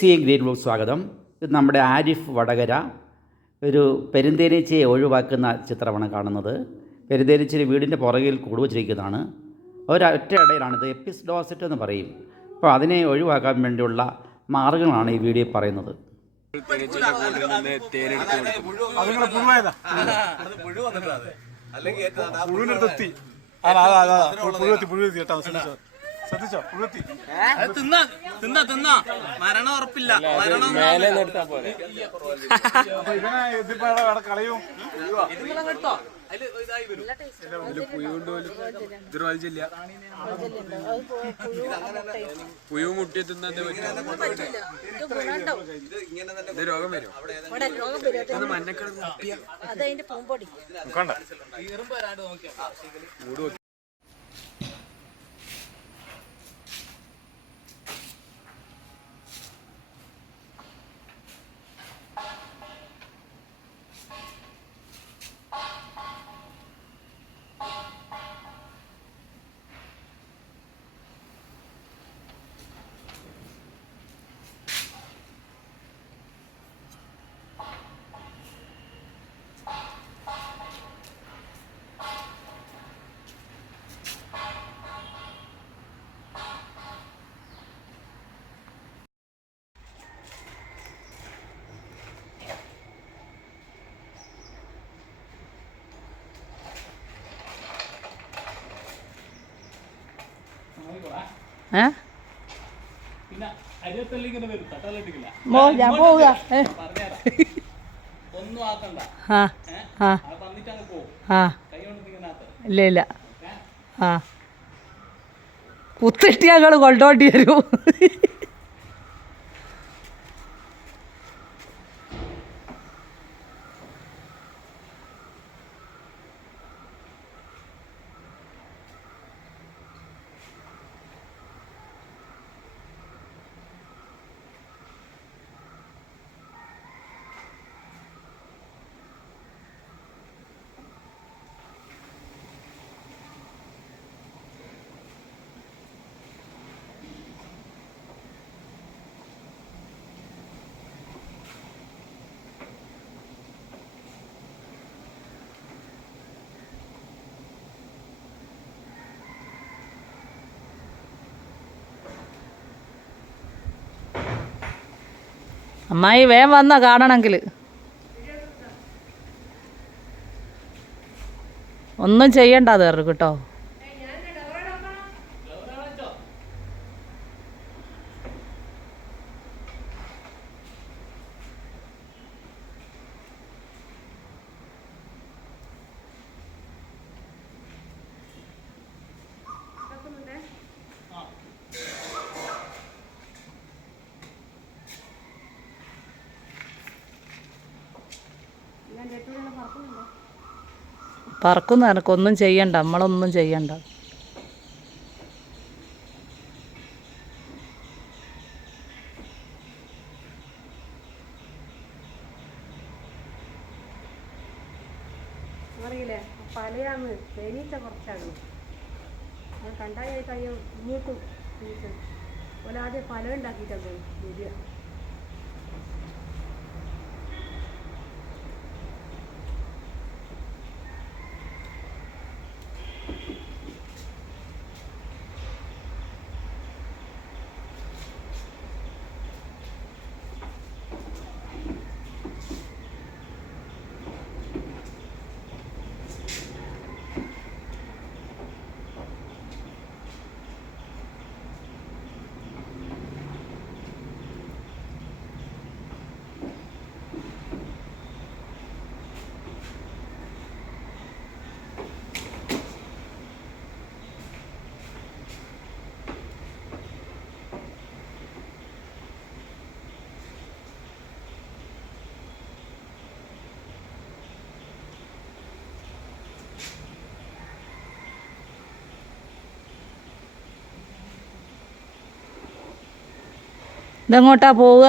C A green book സ്വാഗതം ഇത് നമ്മുടെ ആരിഫ് വടകര ഒരു പെരുന്തേനീച്ചയെ ഒഴിവാക്കുന്ന ചിത്രമാണ് കാണുന്നത് പെരുന്തേനീച്ചയുടെ വീടിന്റെ പുറകിൽ കൂടുവച്ചിരിക്കുന്നതാണ് ഒരൊറ്റ ഇടയിലാണ് ഇത് എപ്പിസ്ഡോസിറ്റ് എന്ന് പറയും അപ്പോൾ അതിനെ ഒഴിവാക്കാൻ വേണ്ടിയുള്ള മാർഗങ്ങളാണ് ഈ വീഡിയോ പറയുന്നത് തേനീച്ചയുടെ ശ്രദ്ധിച്ചോ പുഴുവെത്തി അത് തിന്ന തിന്ന തിന്ന മരണം ഉറപ്പില്ല മരണം മേലെ നിർത്താൻ പോലെ അപ്പൊ ഇവനെ ഇതിപ്പോ അവിടെ അവിടെ കളയും പുയു മുട്ടി തിന്നാൻ പറ്റും ഇത് രോഗം വരും അത് മോ ഞാൻ പോവുക. ആ ആ. ആ. ഇല്ല ഇല്ല. ആ. കുത്തിട്ട് ഞങ്ങൾ കൊണ്ടോണ്ടി വരും. അമ്മായി വേം വന്ന കാണണമെങ്കിൽ ഒന്നും ചെയ്യണ്ട അത് കേട്ടോ. പറക്കുന്ന എനക്കൊന്നും ചെയ്യണ്ട. നമ്മളൊന്നും ചെയ്യണ്ട. അറിയില്ലേ? പലയാന്ന്. തേനീച്ച കുറച്ചാണ്. അത് കണ്ടാൽ കയ്യോ ആദ്യം പല ഉണ്ടാക്കിയിട്ടുണ്ട്. ഇതെങ്ങോട്ടാ പോവുക?